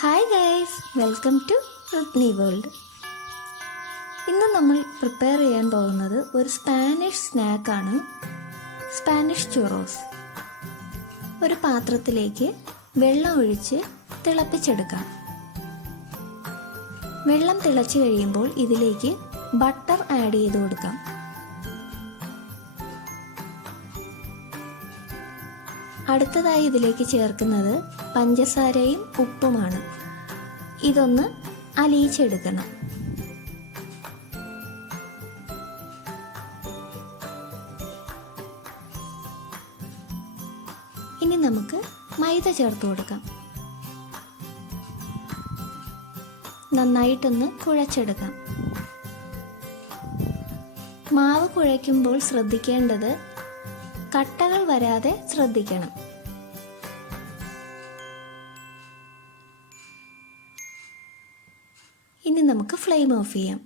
Hi guys, welcome to Ritni world. ഇന്ന് നമ്മൾ prepare ചെയ്യാൻ പോകുന്നത് ഒരു സ്പാനിഷ് സ്നാക്കാണ്, സ്പാനിഷ് ചുറോസ്. ഒരു പാത്രത്തിലേക്ക് വെള്ളം ഒഴിച്ച് തിളപ്പിച്ചെടുക്കാം. വെള്ളം തിളച്ച് കഴിയുമ്പോൾ ഇതിലേക്ക് ബട്ടർ ആഡ് ചെയ്ത് കൊടുക്കാം. അടുത്തതായി ഇതിലേക്ക് ചേർക്കുന്നത് പഞ്ചസാരയും ഉപ്പുമാണ്. ഇതൊന്ന് അലിയിച്ചെടുക്കണം. ഇനി നമുക്ക് മൈദ ചേർത്ത് കൊടുക്കാം. നന്നായിട്ടൊന്ന് കുഴച്ചെടുക്കാം. മാവ് കുഴയ്ക്കുമ്പോൾ ശ്രദ്ധിക്കേണ്ടത് കട്ടകൾ വരാതെ ശ്രദ്ധിക്കണം. ഇനി നമുക്ക് ഫ്ലെയിം ഓഫ് ചെയ്യാം.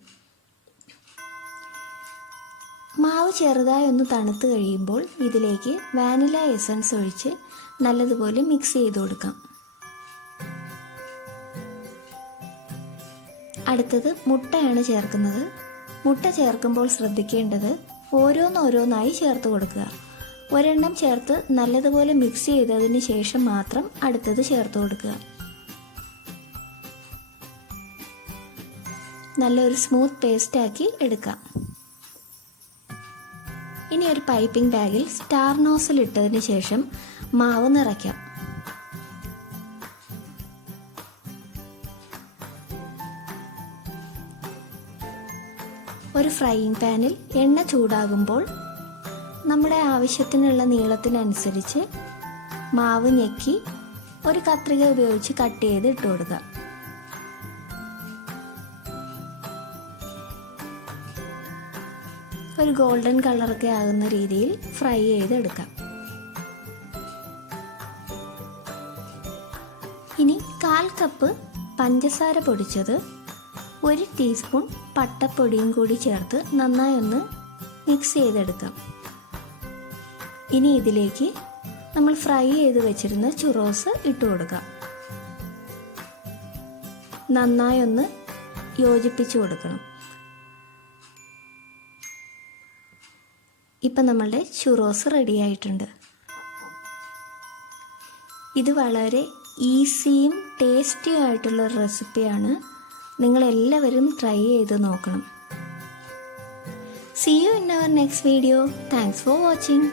മാവ് ചെറുതായി ഒന്ന് തണുത്ത് കഴിയുമ്പോൾ ഇതിലേക്ക് വാനില എസൻസ് ഒഴിച്ച് നല്ലതുപോലെ മിക്സ് ചെയ്ത് കൊടുക്കാം. അടുത്തത് മുട്ടയാണ് ചേർക്കുന്നത്. മുട്ട ചേർക്കുമ്പോൾ ശ്രദ്ധിക്കേണ്ടത് ഓരോന്നോരോന്നായി ചേർത്ത് കൊടുക്കുക. ഒരെണ്ണം ചേർത്ത് നല്ലതുപോലെ മിക്സ് ചെയ്തതിന് ശേഷം മാത്രം അടുത്തത് ചേർത്ത് കൊടുക്കുക. നല്ലൊരു സ്മൂത്ത് പേസ്റ്റ് ആക്കി എടുക്കാം. ഇനി ഒരു പൈപ്പിംഗ് ബാഗിൽ സ്റ്റാർ നോസിൽ ഇട്ടതിന് ശേഷം മാവ് നിറയ്ക്കാം. ഒരു ഫ്രൈയിങ് പാനിൽ എണ്ണ ചൂടാകുമ്പോൾ നമ്മുടെ ആവശ്യത്തിനുള്ള നീളത്തിനനുസരിച്ച് മാവ് ഞെക്കി ഒരു കത്രിക ഉപയോഗിച്ച് കട്ട് ചെയ്ത് ഇട്ട് കൊടുക്കുക. ഒരു ഗോൾഡൻ കളറൊക്കെ ആകുന്ന രീതിയിൽ ഫ്രൈ ചെയ്തെടുക്കാം. ഇനി 1/4 കപ്പ് പഞ്ചസാര പൊടിച്ചത്, 1 ടീസ്പൂൺ പട്ടപ്പൊടിയും കൂടി ചേർത്ത് നന്നായി ഒന്ന് മിക്സ് ചെയ്തെടുക്കാം. ഇനി ഇതിലേക്ക് നമ്മൾ ഫ്രൈ ചെയ്ത് വെച്ചിരുന്ന ചുറോസ് ഇട്ട് കൊടുക്കാം. നന്നായി ഒന്ന് യോജിപ്പിച്ച് കൊടുക്കണം. ഇപ്പം നമ്മളുടെ ചുറോസ് റെഡി ആയിട്ടുണ്ട്. ഇത് വളരെ ഈസിയും ടേസ്റ്റിയും ആയിട്ടുള്ള ഒരു റെസിപ്പിയാണ്. നിങ്ങളെല്ലാവരും ട്രൈ ചെയ്ത് നോക്കണം. See you in our next video. Thanks for watching.